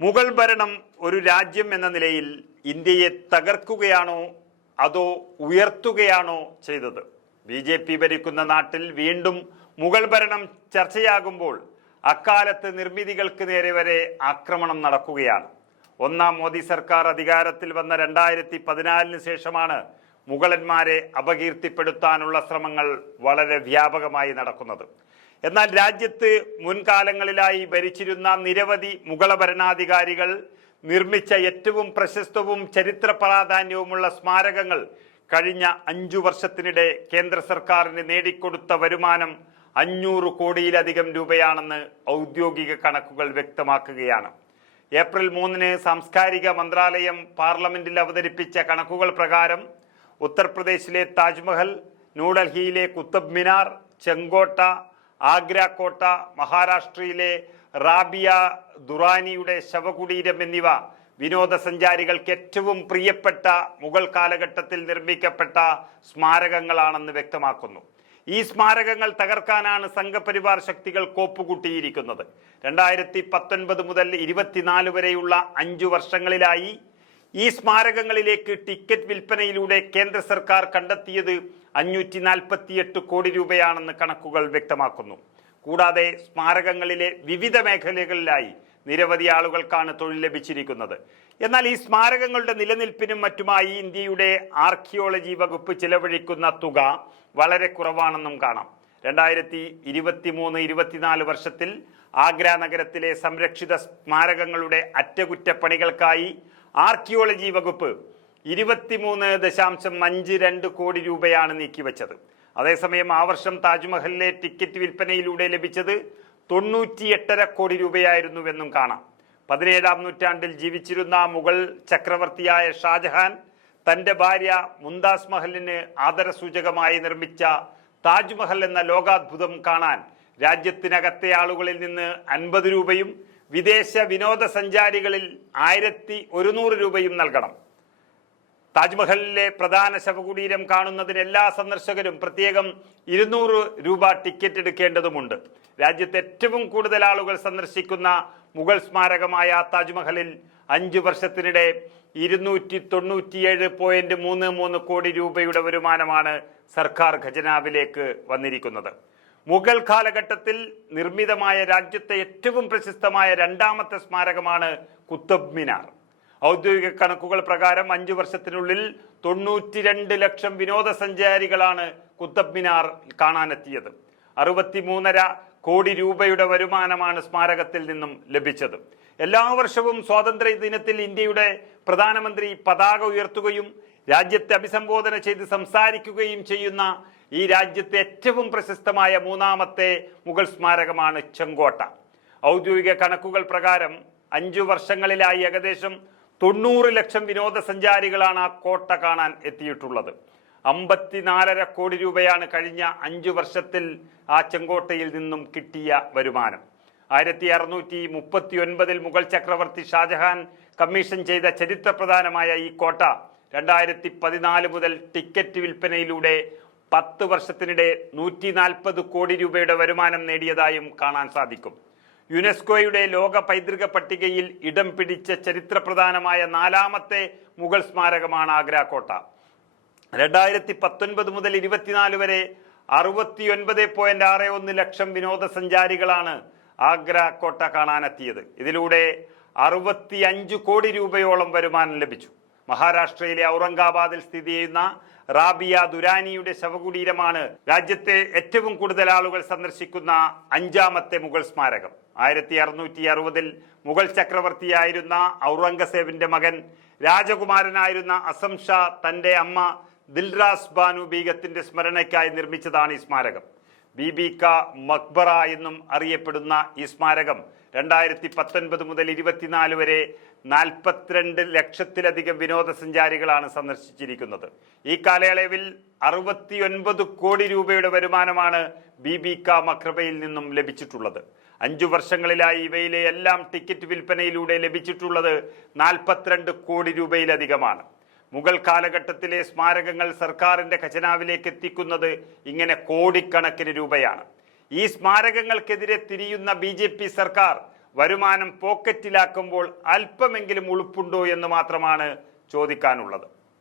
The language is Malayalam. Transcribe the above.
മുഗൾ ഭരണം ഒരു രാജ്യം എന്ന നിലയിൽ ഇന്ത്യയെ തകർക്കുകയാണോ അതോ ഉയർത്തുകയാണോ ചെയ്തത്? ബി.ജെ.പി. ഭരിക്കുന്ന നാട്ടിൽ വീണ്ടും മുഗൾ ഭരണം ചർച്ചയാകുമ്പോൾ അക്കാലത്ത് നിർമ്മിതികൾക്ക് നേരെ വരെ ആക്രമണം നടക്കുകയാണ്. ഒന്നാം മോദി സർക്കാർ അധികാരത്തിൽ വന്ന 2014 ശേഷമാണ് മുഗളന്മാരെ അപകീർത്തിപ്പെടുത്താനുള്ള ശ്രമങ്ങൾ വളരെ വ്യാപകമായി നടക്കുന്നത്. എന്നാൽ രാജ്യത്ത് മുൻകാലങ്ങളിലായി ഭരിച്ചിരുന്ന നിരവധി മുഗള ഭരണാധികാരികൾ നിർമ്മിച്ച ഏറ്റവും പ്രശസ്തവും ചരിത്ര പ്രാധാന്യവുമുള്ള സ്മാരകങ്ങൾ കഴിഞ്ഞ 5 വർഷത്തിനിടെ കേന്ദ്ര സർക്കാരിന് നേടിക്കൊടുത്ത വരുമാനം 500 കോടിയിലധികം രൂപയാണെന്ന് ഔദ്യോഗിക കണക്കുകൾ വ്യക്തമാക്കുകയാണ്. ഏപ്രിൽ 3 സാംസ്കാരിക മന്ത്രാലയം പാർലമെന്റിൽ അവതരിപ്പിച്ച കണക്കുകൾ പ്രകാരം ഉത്തർപ്രദേശിലെ താജ്മഹൽ, ന്യൂഡൽഹിയിലെ കുത്തബ് മിനാർ, ചെങ്കോട്ട, ആഗ്ര കോട്ട, മഹാരാഷ്ട്രയിലെ റാബിയ ദുറാനിയുടെ ശവകുടീരം എന്നിവ വിനോദസഞ്ചാരികൾക്ക് ഏറ്റവും പ്രിയപ്പെട്ട മുഗൾ കാലഘട്ടത്തിൽ നിർമ്മിക്കപ്പെട്ട സ്മാരകങ്ങളാണെന്ന് വ്യക്തമാക്കുന്നു. ഈ സ്മാരകങ്ങൾ തകർക്കാനാണ് സംഘപരിവാർ ശക്തികൾ കോപ്പുകൂട്ടിയിരിക്കുന്നത്. 2019 മുതൽ 24 വരെയുള്ള 5 വർഷങ്ങളിലായി ഈ സ്മാരകങ്ങളിലേക്ക് ടിക്കറ്റ് വിൽപ്പനയിലൂടെ കേന്ദ്ര സർക്കാർ കണ്ടെത്തിയത് 548 കോടി രൂപയാണെന്ന് കണക്കുകൾ വ്യക്തമാക്കുന്നു. കൂടാതെ സ്മാരകങ്ങളിലെ വിവിധ മേഖലകളിലായി നിരവധി ആളുകൾക്കാണ് തൊഴിൽ ലഭിച്ചിരിക്കുന്നത്. എന്നാൽ ഈ സ്മാരകങ്ങളുടെ നിലനിൽപ്പിനും മറ്റുമായി ഇന്ത്യയുടെ ആർക്കിയോളജി വകുപ്പ് ചിലവഴിക്കുന്ന തുക വളരെ കുറവാണെന്നും കാണാം. 2023-24 വർഷത്തിൽ ആഗ്ര നഗരത്തിലെ സംരക്ഷിത സ്മാരകങ്ങളുടെ അറ്റകുറ്റപ്പണികൾക്കായി ആർക്കിയോളജി വകുപ്പ് 23.52 കോടി രൂപയാണ് നീക്കിവെച്ചത്. അതേസമയം ആ വർഷം താജ്മഹലിലെ ടിക്കറ്റ് വിൽപ്പനയിലൂടെ ലഭിച്ചത് 98.5 കോടി രൂപയായിരുന്നുവെന്നും കാണാം. 17-ാം നൂറ്റാണ്ടിൽ ജീവിച്ചിരുന്ന മുഗൾ ചക്രവർത്തിയായ ഷാജഹാൻ തന്റെ ഭാര്യ മുംതാസ് മഹലിന് ആദരസൂചകമായി നിർമ്മിച്ച താജ്മഹൽ എന്ന ലോകാത്ഭുതം കാണാൻ രാജ്യത്തിനകത്തെ ആളുകളിൽ നിന്ന് 50 രൂപയും വിദേശ വിനോദസഞ്ചാരികളിൽ 1100 രൂപയും നൽകണം. താജ്മഹലിലെ പ്രധാന ശവകുടീരം കാണുന്നതിന് എല്ലാ സന്ദർശകരും പ്രത്യേകം 200 രൂപ ടിക്കറ്റ് എടുക്കേണ്ടതുണ്ട്. രാജ്യത്ത് ഏറ്റവും കൂടുതൽ ആളുകൾ സന്ദർശിക്കുന്ന മുഗൾ സ്മാരകമായ താജ്മഹലിൽ 5 വർഷത്തിനിടെ 297.33 കോടി രൂപയുടെ വരുമാനമാണ് സർക്കാർ ഖജനാവിലേക്ക് വന്നിരിക്കുന്നത്. മുഗൾ കാലഘട്ടത്തിൽ നിർമ്മിതമായ രാജ്യത്തെ ഏറ്റവും പ്രശസ്തമായ 2ാമത്തെ സ്മാരകമാണ് കുത്തബ് മിനാർ. ഔദ്യോഗിക കണക്കുകൾ പ്രകാരം 5 വർഷത്തിനുള്ളിൽ 92 ലക്ഷം വിനോദസഞ്ചാരികളാണ് കുത്തബ് മിനാർ കാണാനെത്തിയത്. 63.5 കോടി രൂപയുടെ വരുമാനമാണ് സ്മാരകത്തിൽ നിന്നും ലഭിച്ചത്. എല്ലാ വർഷവും സ്വാതന്ത്ര്യ ദിനത്തിൽ ഇന്ത്യയുടെ പ്രധാനമന്ത്രി പതാക ഉയർത്തുകയും രാജ്യത്തെ അഭിസംബോധന ചെയ്ത് സംസാരിക്കുകയും ചെയ്യുന്ന ഈ രാജ്യത്തെ ഏറ്റവും പ്രശസ്തമായ 3ാമത്തെ മുഗൾ സ്മാരകമാണ് ചെങ്കോട്ട. ഔദ്യോഗിക കണക്കുകൾ പ്രകാരം 5 വർഷങ്ങളിലായി ഏകദേശം 90 ലക്ഷം വിനോദസഞ്ചാരികളാണ് ആ കോട്ട കാണാൻ എത്തിയിട്ടുള്ളത്. 54.5 കോടി രൂപയാണ് കഴിഞ്ഞ 5 വർഷത്തിൽ ആ ചെങ്കോട്ടയിൽ നിന്നും കിട്ടിയ വരുമാനം. 1639 മുഗൾ ചക്രവർത്തി ഷാജഹാൻ കമ്മീഷൻ ചെയ്ത ചരിത്രപ്രധാനമായ ഈ കോട്ട 2014 മുതൽ ടിക്കറ്റ് വിൽപ്പനയിലൂടെ 10 വർഷത്തിനിടെ 140 കോടി രൂപയുടെ വരുമാനം നേടിയതായും കാണാൻ സാധിക്കും. യുനെസ്കോയുടെ ലോക പൈതൃക പട്ടികയിൽ ഇടം പിടിച്ച ചരിത്രപ്രധാനമായ 4ാമത്തെ മുഗൾ സ്മാരകമാണ് ആഗ്ര കോട്ട. 2019 മുതൽ 24 വരെ 69.61 ലക്ഷം വിനോദസഞ്ചാരികളാണ് ആഗ്ര കോട്ട കാണാനെത്തിയത്. ഇതിലൂടെ 65 കോടി രൂപയോളം വരുമാനം ലഭിച്ചു. മഹാരാഷ്ട്രയിലെ ഔറംഗാബാദിൽ സ്ഥിതി ചെയ്യുന്ന റാബിയ ദുരാനിയുടെ ശവകുടീരമാണ് രാജ്യത്തെ ഏറ്റവും കൂടുതൽ ആളുകൾ സന്ദർശിക്കുന്ന 5ാമത്തെ മുഗൾ സ്മാരകം. 1660 മുഗൾ ചക്രവർത്തിയായിരുന്ന ഔറംഗസേബിന്റെ മകൻ രാജകുമാരനായിരുന്ന അസം ഷാ തന്റെ അമ്മ ദിൽറാസ് ബാനു ബീഗത്തിന്റെ സ്മരണയ്ക്കായി നിർമ്മിച്ചതാണ് ഈ സ്മാരകം. ബീബി കാ മക്ബറ എന്നും അറിയപ്പെടുന്ന ഈ സ്മാരകം 2019 മുതൽ 24 വരെ 42 ലക്ഷത്തിലധികം വിനോദസഞ്ചാരികളാണ് സന്ദർശിച്ചിരിക്കുന്നത്. ഈ കാലയളവിൽ 69 കോടി രൂപയുടെ വരുമാനമാണ് ബീബി കാ മക്ബറയിൽ നിന്നും ലഭിച്ചിട്ടുള്ളത്. 5 വർഷങ്ങളിലായി ഇവയിലെ എല്ലാം ടിക്കറ്റ് വിൽപ്പനയിലൂടെ ലഭിച്ചിട്ടുള്ളത് 42 കോടി രൂപയിലധികമാണ്. മുഗൾ കാലഘട്ടത്തിലെ സ്മാരകങ്ങൾ സർക്കാരിന്റെ ഖജനാവിലേക്ക് എത്തിക്കുന്നത് ഇങ്ങനെ കോടിക്കണക്കിന് രൂപയാണ്. ഈ സ്മാരകങ്ങൾക്കെതിരെ തിരിയുന്ന ബി.ജെ.പി. സർക്കാർ വരുമാനം പോക്കറ്റിലാക്കുമ്പോൾ അല്പമെങ്കിലും ഉളുപ്പുണ്ടോ എന്ന് മാത്രമാണ് ചോദിക്കാനുള്ളത്.